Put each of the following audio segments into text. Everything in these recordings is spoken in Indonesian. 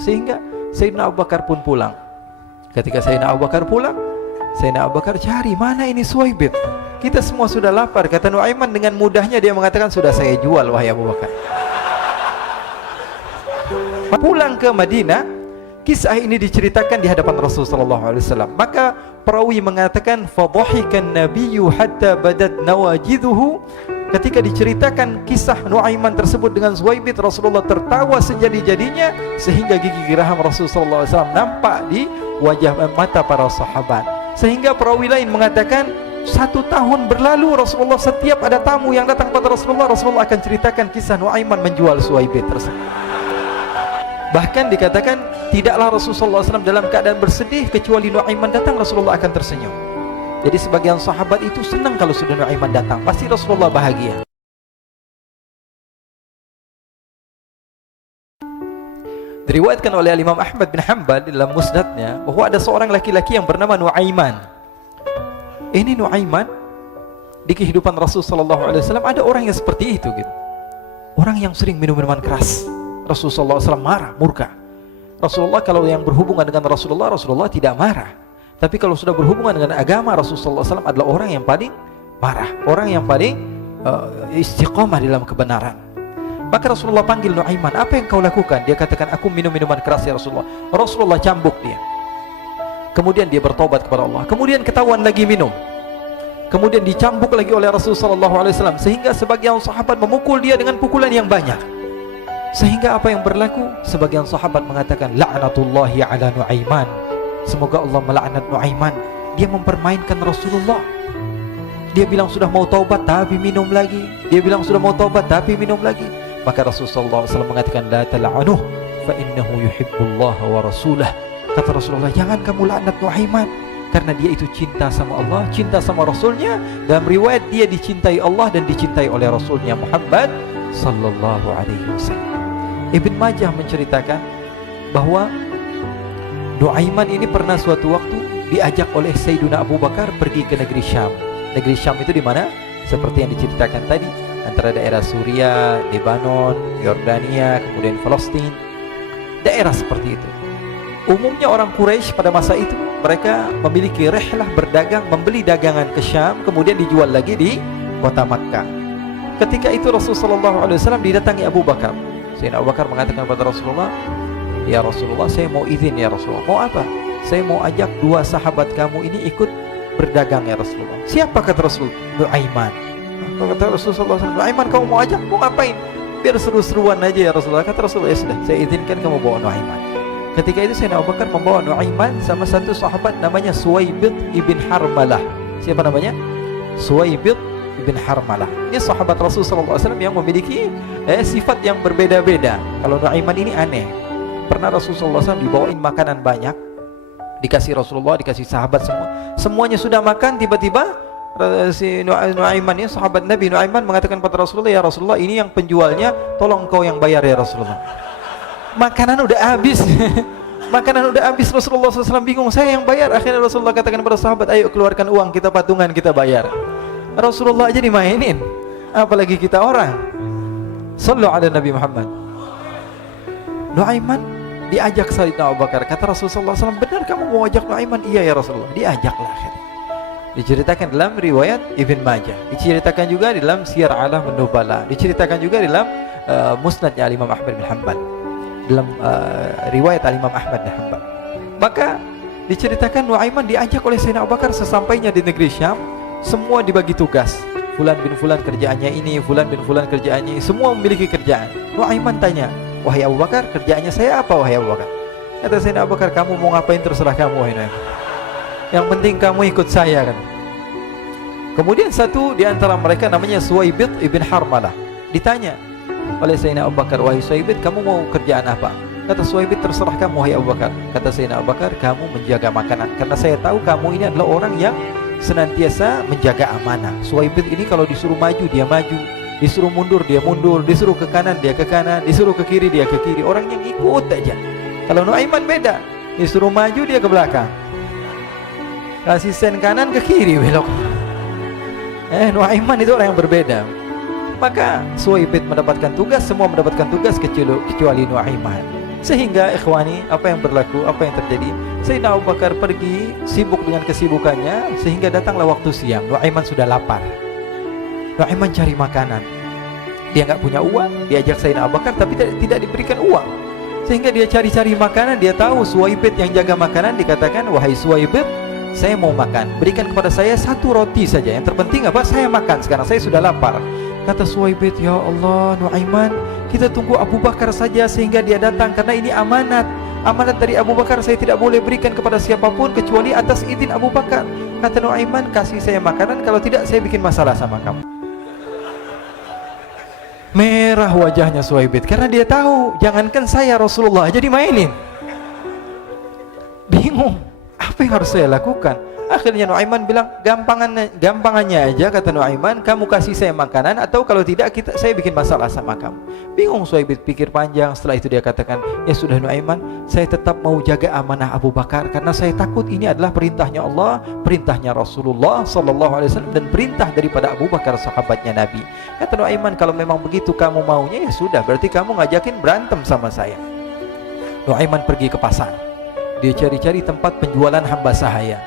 Sehingga Sayyidina Abu Bakar pun pulang. Ketika Sayyidina Abu Bakar pulang, Sayyidina Abu Bakar cari, mana ini Suwaibit? Kita semua sudah lapar. Kata Nuaiman dengan mudahnya dia mengatakan, sudah saya jual wahai Abu Bakar. Pulang ke Madinah, kisah ini diceritakan di hadapan Rasulullah SAW. Maka perawi mengatakan, fadhahikan nabiyyu hatta badat nawajiduhu. Ketika diceritakan kisah Nuaiman tersebut dengan Suwaibit, Rasulullah tertawa sejadi-jadinya sehingga gigi geraham Rasulullah SAW nampak di wajah mata para sahabat. Sehingga perawi lain mengatakan 1 tahun berlalu Rasulullah setiap ada tamu yang datang pada Rasulullah, Rasulullah akan ceritakan kisah Nuaiman menjual Suwaibit tersebut. Bahkan dikatakan tidaklah Rasulullah SAW dalam keadaan bersedih kecuali Nuaiman datang, Rasulullah akan tersenyum. Jadi sebagian sahabat itu senang kalau sudah Nuaiman datang, pasti Rasulullah bahagia. Diriwayatkan oleh Imam Ahmad bin Hanbal dalam musnadnya bahwa ada seorang laki-laki yang bernama Nuaiman. Ini Nuaiman di kehidupan Rasulullah SAW ada orang yang seperti itu gitu. Orang yang sering minum minuman keras. Rasulullah SAW marah, murka. Rasulullah kalau yang berhubungan dengan Rasulullah tidak marah. Tapi kalau sudah berhubungan dengan agama, Rasulullah SAW adalah orang yang paling marah, orang yang paling istiqamah dalam kebenaran. Maka Rasulullah panggil Nuaiman, apa yang kau lakukan? Dia katakan, aku minum minuman keras ya Rasulullah. Rasulullah cambuk dia. Kemudian dia bertobat kepada Allah. Kemudian ketahuan lagi minum. Kemudian dicambuk lagi oleh Rasulullah SAW, sehingga sebagian sahabat memukul dia dengan pukulan yang banyak. Sehingga apa yang berlaku? Sebagian sahabat mengatakan, la'natullahi ala Nuaiman. Semoga Allah melaknat Nuaiman. Dia mempermainkan Rasulullah. Dia bilang sudah mau taubat tapi minum lagi. Dia bilang sudah mau taubat tapi minum lagi. Maka Rasulullah SAW mengatakan, la tal'anuh fa innahu yuhibbullah wa rasulah. Kata Rasulullah, jangan kamu laknat Nuaiman, karena dia itu cinta sama Allah, cinta sama Rasulnya. Dalam riwayat dia dicintai Allah dan dicintai oleh Rasulnya Muhammad sallallahu alaihi wasallam. Ibn Majah menceritakan bahwa Nuaiman ini pernah suatu waktu diajak oleh Sayyidina Abu Bakar pergi ke negeri Syam. Negeri Syam itu di mana? Seperti yang diceritakan tadi, antara daerah Suriah, Lebanon, Yordania, kemudian Palestina. Daerah seperti itu. Umumnya orang Quraisy pada masa itu mereka memiliki rihlah berdagang, membeli dagangan ke Syam, kemudian dijual lagi di kota Makkah. Ketika itu Rasulullah SAW didatangi Abu Bakar. Sayyidina Abu Bakar mengatakan kepada Rasulullah, ya Rasulullah, saya mau izin ya Rasulullah. Mau apa? Saya mau ajak 2 sahabat kamu ini ikut berdagang ya Rasulullah. Siapa kata Rasul? Nuaiman. Kata Rasulullah SAW, Nuaiman kamu mau ajak? Mau ngapain? Biar seru-seruan aja ya Rasulullah. Kata Rasulullah, ya sudah, saya izinkan kamu bawa Nuaiman. Ketika itu Sayyidina Abu Bakar membawa Nuaiman sama satu sahabat namanya Suwaibit ibn Harmalah. Siapa namanya? Suwaibit ibn Harmalah. Ini sahabat Rasulullah SAW yang memiliki sifat yang berbeda-beda. Kalau Nuaiman ini aneh. Pernah Rasulullah SAW dibawain makanan banyak, dikasih Rasulullah, dikasih sahabat semua. Semuanya sudah makan, tiba-tiba si Nuaiman ini, sahabat Nabi Nuaiman mengatakan kepada Rasulullah, ya Rasulullah, ini yang penjualnya, tolong kau yang bayar ya Rasulullah. Makanan udah habis. Makanan udah habis, Rasulullah SAW bingung, saya yang bayar. Akhirnya Rasulullah katakan kepada sahabat, ayo keluarkan uang, kita patungan, kita bayar. Rasulullah aja dimainin, apalagi kita orang. Sallu ala Nabi Muhammad. Nuaiman diajak Sayyidina Abu Bakar. Kata Rasulullah SAW, benar kamu mau ajak Nuaiman? Iya ya Rasulullah. Diajaklah akhirnya. Diceritakan dalam riwayat Ibn Majah, diceritakan juga dalam Siyar A'lam An-Nubala, diceritakan juga dalam musnadnya Imam Ahmad bin Hanbal, dalam riwayat Imam Ahmad bin Hanbal. Maka diceritakan Nuaiman diajak oleh Sayyidina Abu Bakar. Sesampainya di negeri Syam, semua dibagi tugas. Fulan bin Fulan kerjaannya ini, Fulan bin Fulan kerjaannya ini, semua memiliki kerjaan. Nuaiman tanya, wahai Abu Bakar, kerjaannya saya apa wahai Abu Bakar? Kata Sayyidina Abu Bakar, kamu mau ngapain terserah kamu wahai Nuaiman. Yang penting kamu ikut saya kan. Kemudian satu di antara mereka namanya Suwaibit ibn Harmalah. Ditanya oleh Sayyidina Abu Bakar, wahai Suwaibit, kamu mau kerjaan apa? Kata Suwaibit, terserah kamu wahai Abu Bakar. Kata Sayyidina Abu Bakar, kamu menjaga makanan, karena saya tahu kamu ini adalah orang yang senantiasa menjaga amanah. Suwaibit ini kalau disuruh maju dia maju, disuruh mundur dia mundur, disuruh ke kanan dia ke kanan, disuruh ke kiri dia ke kiri. Orang yang ikut aja. Kalau Nuaiman beda, disuruh maju dia ke belakang, kasih sen kanan ke kiri belok. Nuaiman itu orang yang berbeda. Maka Suwaibit mendapatkan tugas, semua mendapatkan tugas kecuali Nuaiman. Sehingga ikhwani, apa yang berlaku, apa yang terjadi? Sayyidina Abu Bakar pergi sibuk dengan kesibukannya, sehingga datanglah waktu siang. Nuaiman sudah lapar. Nuaiman cari makanan. Dia nggak punya uang, diajak Sayyidina Abu Bakar tapi tidak diberikan uang. Sehingga dia cari-cari makanan. Dia tahu Suwaibid yang jaga makanan, dikatakan, wahai Suwaibid, saya mau makan, berikan kepada saya 1 roti saja. Yang terpenting apa? Saya makan sekarang, saya sudah lapar. Kata Suwaibid, ya Allah Nuaiman, kita tunggu Abu Bakar saja sehingga dia datang, karena ini amanat. Amanat dari Abu Bakar, saya tidak boleh berikan kepada siapapun kecuali atas izin Abu Bakar. Kata Nuaiman, kasih saya makanan, kalau tidak saya bikin masalah sama kamu. Merah wajahnya Suwaibid, karena dia tahu, jangankan saya, Rasulullah aja dimainin. Bingung, apa yang harus saya lakukan? Akhirnya Nuaiman bilang, gampangannya aja, kata Nuaiman, kamu kasih saya makanan, atau kalau tidak saya bikin masalah sama kamu. Bingung Suwaibid, pikir panjang. Setelah itu dia katakan, ya sudah Nuaiman, saya tetap mau jaga amanah Abu Bakar, karena saya takut ini adalah perintahnya Allah, perintahnya Rasulullah SAW, dan perintah daripada Abu Bakar, sahabatnya Nabi. Kata Nuaiman, kalau memang begitu kamu maunya, ya sudah, berarti kamu ngajakin berantem sama saya. Nuaiman pergi ke pasar. Dia cari-cari tempat penjualan hamba sahaya.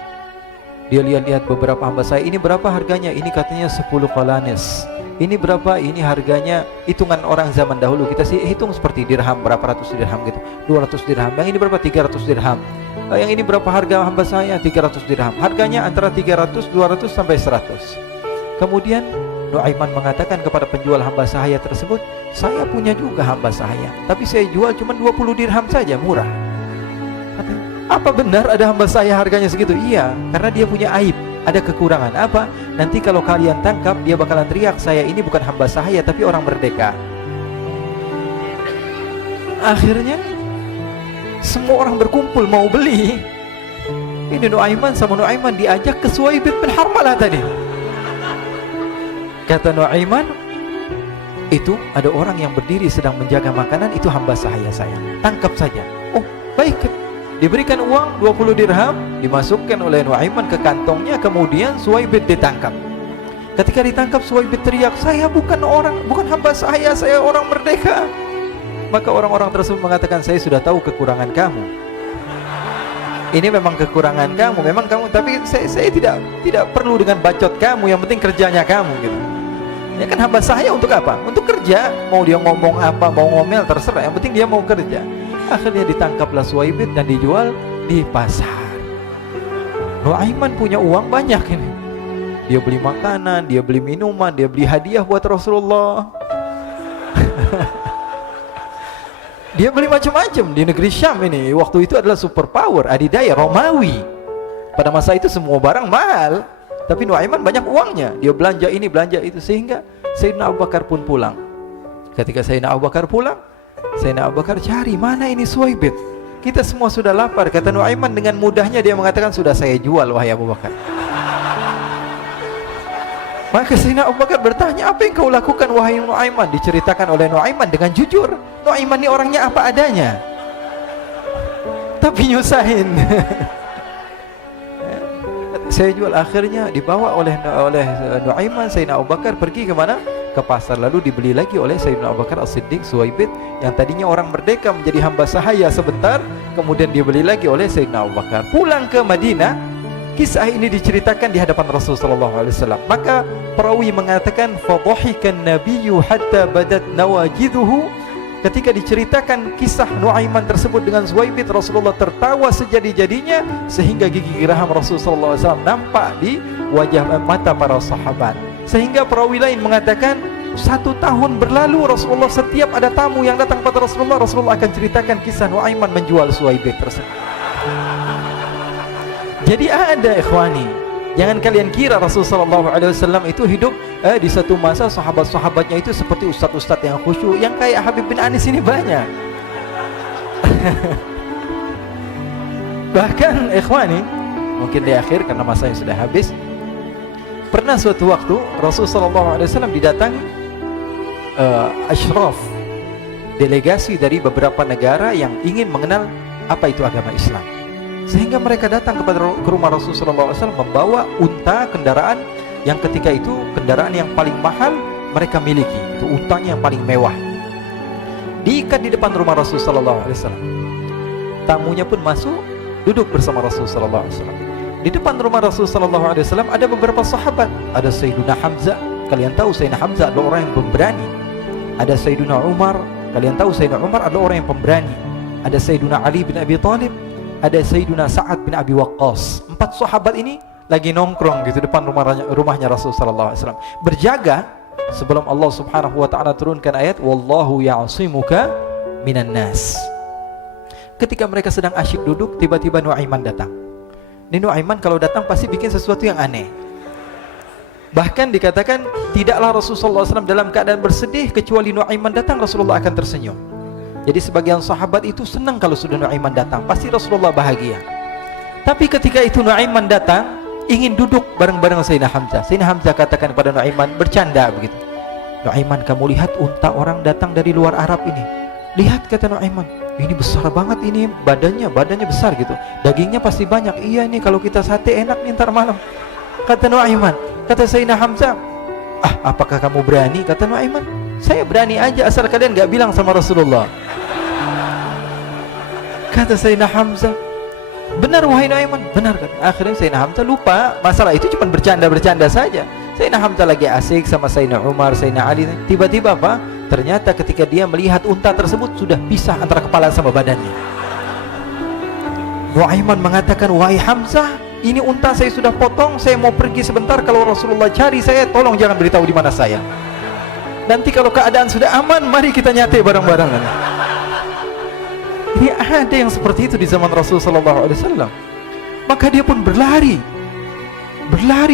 Dia lihat-lihat beberapa hamba sahaya. Ini berapa harganya? Ini katanya 10 qalanis. Ini berapa? Ini harganya, hitungan orang zaman dahulu, kita sih hitung seperti dirham, berapa ratus dirham gitu, 200 dirham. Yang ini berapa? 300 dirham. Yang ini berapa harga hamba sahaya? 300 dirham. Harganya antara 300, 200 sampai 100. Kemudian Nuaiman mengatakan kepada penjual hamba sahaya tersebut, saya punya juga hamba sahaya, tapi saya jual cuma 20 dirham saja, murah. Katanya, apa benar ada hamba saya harganya segitu? Iya, karena dia punya aib, ada kekurangan. Apa? Nanti kalau kalian tangkap, dia bakalan teriak, saya ini bukan hamba sahaya tapi orang merdeka. Akhirnya semua orang berkumpul mau beli. Ini Nuaiman sama Nuaiman diajak ke Suwaibid bin Harmalah tadi. Kata Nuaiman, itu ada orang yang berdiri sedang menjaga makanan, itu hamba sahaya saya, tangkap saja. Oh baik. Diberikan uang 20 dirham, dimasukkan oleh Nuaiman ke kantongnya, kemudian Suwaibid ditangkap. Ketika ditangkap, Suwaibid teriak, saya bukan hamba saya orang merdeka. Maka orang-orang tersebut mengatakan, saya sudah tahu kekurangan kamu. Ini memang kekurangan kamu, memang kamu, tapi saya tidak perlu dengan bacot kamu, yang penting kerjanya kamu gitu. Ya kan hamba saya untuk apa? Untuk kerja. Mau dia ngomong apa, mau ngomel terserah, yang penting dia mau kerja. Akhirnya ditangkaplah Suwaibid dan dijual di pasar. Nuaiman punya uang banyak ini. Dia beli makanan, dia beli minuman, dia beli hadiah buat Rasulullah. Dia beli macam-macam di negeri Syam ini. Waktu itu adalah superpower, adidaya Romawi. Pada masa itu semua barang mahal, tapi Nuaiman banyak uangnya. Dia belanja ini, belanja itu, sehingga Sayyidina Abu Bakar pun pulang. Ketika Sayyidina Abu Bakar pulang, Sayyidina Abu Bakar cari, mana ini Suwaibid? Kita semua sudah lapar. Kata Nuaiman dengan mudahnya dia mengatakan, sudah saya jual wahai Abu Bakar. Maka Sayyidina Abu Bakar bertanya, apa yang kau lakukan wahai Nuaiman? Diceritakan oleh Nuaiman dengan jujur. Nuaiman ini orangnya apa adanya, tapi nyusahin. Saya jual. Akhirnya dibawa oleh Nuaiman, Sayyidina Abu Bakar pergi ke mana? Ke pasar, lalu dibeli lagi oleh Sayyidina Abu Bakar As-Siddiq. Suwaibid yang tadinya orang merdeka menjadi hamba sahaya sebentar, kemudian dibeli lagi oleh Sayyidina Abu Bakar. Pulang ke Madinah, kisah ini diceritakan di hadapan Rasulullah SAW. Maka perawi mengatakan, fadhahikan nabiyyu hatta badat nawajiduhu. Ketika diceritakan kisah Nuaiman tersebut dengan Suwaibid, Rasulullah tertawa sejadi-jadinya sehingga gigi geraham Rasulullah SAW nampak di wajah mata para sahabat. Sehingga perawi lain mengatakan, 1 tahun berlalu Rasulullah, setiap ada tamu yang datang pada Rasulullah, Rasulullah akan ceritakan kisah Nuaiman menjual Suwaibid tersebut. Jadi ada ikhwani, jangan kalian kira Rasulullah SAW itu hidup di satu masa sahabat-sahabatnya itu seperti ustadz-ustadz yang khusyuk, yang kayak Habib bin Anis ini banyak. Bahkan ikhwani, mungkin di akhir karena masanya sudah habis, pernah suatu waktu Rasulullah SAW didatangi asyraf, delegasi dari beberapa negara yang ingin mengenal apa itu agama Islam. Sehingga mereka datang ke rumah Rasulullah SAW membawa unta, kendaraan yang ketika itu kendaraan yang paling mahal mereka miliki, itu untanya yang paling mewah. diikat di depan rumah Rasul sallallahu alaihi wasallam. Tamunya pun masuk, duduk bersama Rasul sallallahu alaihi wasallam. Di depan rumah Rasul sallallahu alaihi wasallam ada beberapa sahabat. Ada Sayyiduna Hamzah. Kalian tahu Sayyidina Hamzah adalah orang yang pemberani. Ada Sayyiduna Umar. Kalian tahu Sayyidina Umar adalah orang yang pemberani. Ada Sayyiduna Ali bin Abi Thalib. Ada Sayyiduna Sa'ad bin Abi Waqqas. 4 sahabat ini lagi nongkrong gitu depan rumahnya Rasul sallallahu alaihi wasallam, berjaga sebelum Allah Subhanahu wa taala turunkan ayat wallahu ya'simuka minan nas. Ketika mereka sedang asyik duduk, tiba-tiba Nuaiman datang. Ini Nuaiman kalau datang pasti bikin sesuatu yang aneh. Bahkan dikatakan tidaklah Rasulullah SAW dalam keadaan bersedih, kecuali Nuaiman datang Rasulullah akan tersenyum. Jadi sebagian sahabat itu senang kalau sudah Nuaiman datang, pasti Rasulullah bahagia. Tapi ketika itu Nuaiman datang, ingin duduk bareng-bareng Sayyidina Hamzah. Sayyidina Hamzah katakan kepada Nuaiman, bercanda begitu. Nuaiman, kamu lihat unta orang datang dari luar Arab ini. Lihat, kata Nuaiman, ini besar banget ini, badannya besar gitu. Dagingnya pasti banyak. Iya nih, kalau kita sate enak nih ntar malam. Kata Nuaiman. Kata Sayyidina Hamzah, apakah kamu berani? Kata Nuaiman, saya berani aja asal kalian gak bilang sama Rasulullah. Kata Sayyidina Hamzah, benar wahai Nuaiman, benar kan? Akhirnya Sayyidina Hamzah lupa masalah itu, cuma bercanda-bercanda saja. Sayyidina Hamzah lagi asik sama Sayyidina Umar, Sayyidina Ali. Tiba-tiba apa? Ternyata ketika dia melihat unta tersebut sudah pisah antara kepala sama badannya. Nuaiman mengatakan, wahai Hamzah, ini unta saya sudah potong, saya mau pergi sebentar. Kalau Rasulullah cari saya, tolong jangan beritahu di mana saya. Nanti kalau keadaan sudah aman, mari kita nyate bareng-bareng. Ini ada yang seperti itu di zaman Rasulullah SAW. Maka dia pun berlari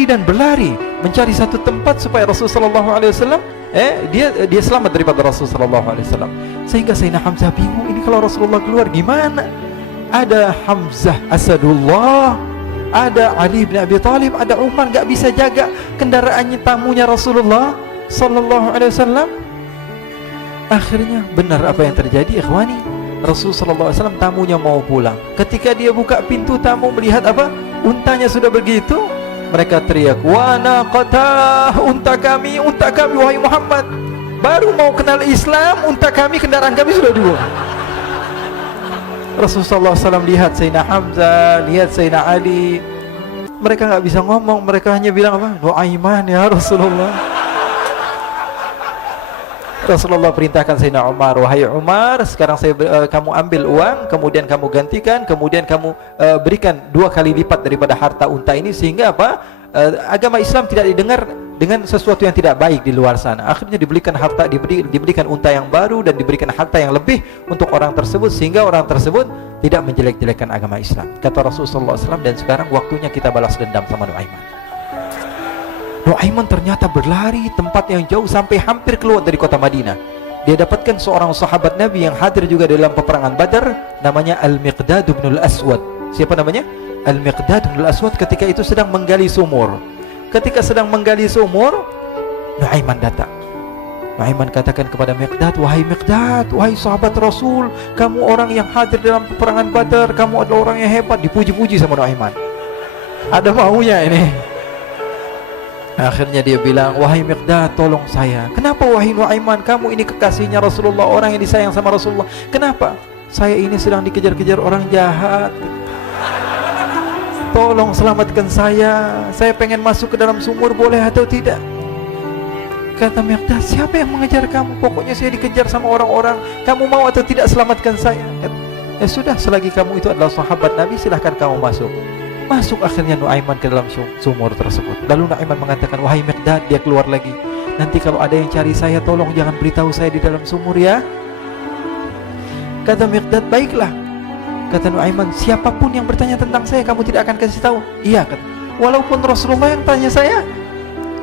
dan berlari mencari satu tempat supaya Rasulullah SAW dia selamat daripada Rasulullah SAW. Sehingga Sayyidina Hamzah bingung, ini kalau Rasulullah keluar gimana? Ada Hamzah Asadullah, ada Ali bin Abi Thalib, ada Umar, gak bisa jaga kendaraannya tamunya Rasulullah sallallahu alaihi wasallam. Akhirnya benar apa yang terjadi, ikhwani. Rasul sallallahu alaihi wasallam tamunya mau pulang. Ketika dia buka pintu tamu melihat apa? Untanya sudah begitu. Mereka teriak, "Wa naqatah, unta kami wahai Muhammad. Baru mau kenal Islam, unta kami, kendaraan kami sudah dibuang." Rasulullah SAW lihat Sayyidina Hamzah, lihat Sayyidina Ali. Mereka nggak bisa ngomong, mereka hanya bilang apa? Nuaiman ya Rasulullah. Rasulullah perintahkan Sayyidina Umar, wahai Umar, sekarang kamu ambil uang, kemudian kamu gantikan, kemudian kamu berikan 2 kali lipat daripada harta unta ini, sehingga apa? Agama Islam tidak didengar dengan sesuatu yang tidak baik di luar sana. Akhirnya diberikan harta, diberikan unta yang baru dan diberikan harta yang lebih untuk orang tersebut, sehingga orang tersebut tidak menjelek-jelekkan agama Islam. Kata Rasulullah SAW, dan sekarang waktunya kita balas dendam sama Nuaiman. Nuaiman ternyata berlari tempat yang jauh sampai hampir keluar dari kota Madinah. Dia dapatkan seorang sahabat Nabi yang hadir juga dalam peperangan Badar, namanya Al-Miqdad bin Al-Aswad. Siapa namanya? Al-Miqdad bin Al-Aswad ketika itu sedang menggali sumur. Ketika sedang menggali sumur, Nuaiman datang. Nuaiman katakan kepada Miqdad, wahai Miqdad, wahai sahabat Rasul, kamu orang yang hadir dalam peperangan Badar, kamu adalah orang yang hebat. Dipuji-puji sama Nuaiman. Ada maunya ini. Akhirnya dia bilang, wahai Miqdad, tolong saya. Kenapa wahai Nuaiman, kamu ini kekasihnya Rasulullah, orang yang disayang sama Rasulullah. Kenapa? Saya ini sedang dikejar-kejar orang jahat. Tolong selamatkan saya pengen masuk ke dalam sumur, boleh atau tidak? Kata Miqdad, siapa yang mengejar kamu? Pokoknya saya dikejar sama orang-orang. Kamu mau atau tidak selamatkan saya? Ya sudah, selagi kamu itu adalah sahabat Nabi, silahkan kamu masuk. Masuk akhirnya Nuaiman ke dalam sumur tersebut. Lalu Nuaiman mengatakan, wahai Miqdad, dia keluar lagi. Nanti kalau ada yang cari saya, tolong jangan beritahu saya di dalam sumur ya. Kata Miqdad, baiklah. Kata Nuaiman, siapapun yang bertanya tentang saya, kamu tidak akan kasih tahu? Iya, kata. Walaupun Rasulullah yang tanya saya?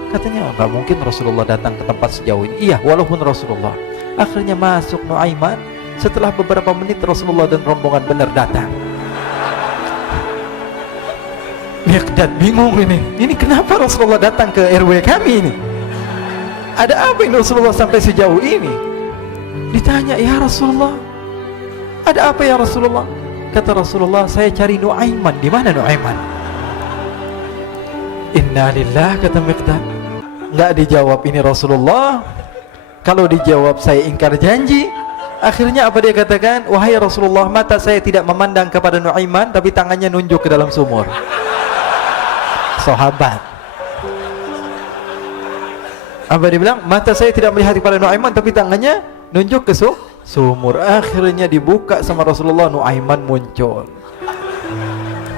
Katanya, enggak mungkin Rasulullah datang ke tempat sejauh ini. Iya, walaupun Rasulullah. Akhirnya masuk Nuaiman. Setelah beberapa menit Rasulullah dan rombongan benar datang. Miqdad bingung ini. Ini kenapa Rasulullah datang ke RW kami ini? Ada apa ini Rasulullah sampai sejauh ini? Ditanya, ya Rasulullah, ada apa ya Rasulullah? Kata Rasulullah, saya cari Nuaiman. Di mana Nuaiman? Inna lillah, kata Miqdad. Enggak dijawab ini Rasulullah. Kalau dijawab saya ingkar janji. Akhirnya apa dia katakan? Wahai Rasulullah, mata saya tidak memandang kepada Nuaiman, tapi tangannya nunjuk ke dalam sumur. Sahabat. Apa dia bilang? Mata saya tidak melihat kepada Nuaiman, tapi tangannya nunjuk ke sumur. Akhirnya dibuka sama Rasulullah, Nuaiman muncul.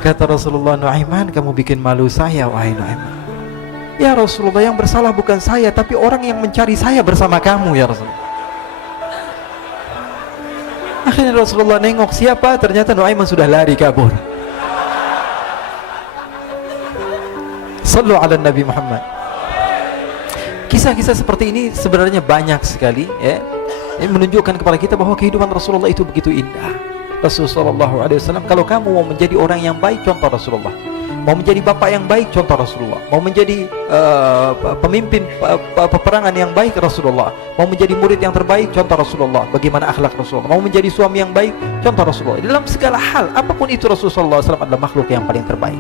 Kata Rasulullah, Nuaiman, kamu bikin malu saya, wahai Nuaiman. Ya Rasulullah, yang bersalah bukan saya, tapi orang yang mencari saya bersama kamu, ya Rasulullah. Akhirnya Rasulullah nengok, siapa? Ternyata Nuaiman sudah lari kabur. Sallu ala Nabi Muhammad. Kisah-kisah seperti ini sebenarnya banyak sekali, ya. Ini menunjukkan kepada kita bahwa kehidupan Rasulullah itu begitu indah. Rasulullah SAW, kalau kamu mau menjadi orang yang baik, contoh Rasulullah. Mau menjadi bapak yang baik, contoh Rasulullah. Mau menjadi pemimpin peperangan yang baik, Rasulullah. Mau menjadi murid yang terbaik, contoh Rasulullah. Bagaimana akhlak Rasulullah. Mau menjadi suami yang baik, contoh Rasulullah. Dalam segala hal, apapun itu, Rasulullah SAW adalah makhluk yang paling terbaik.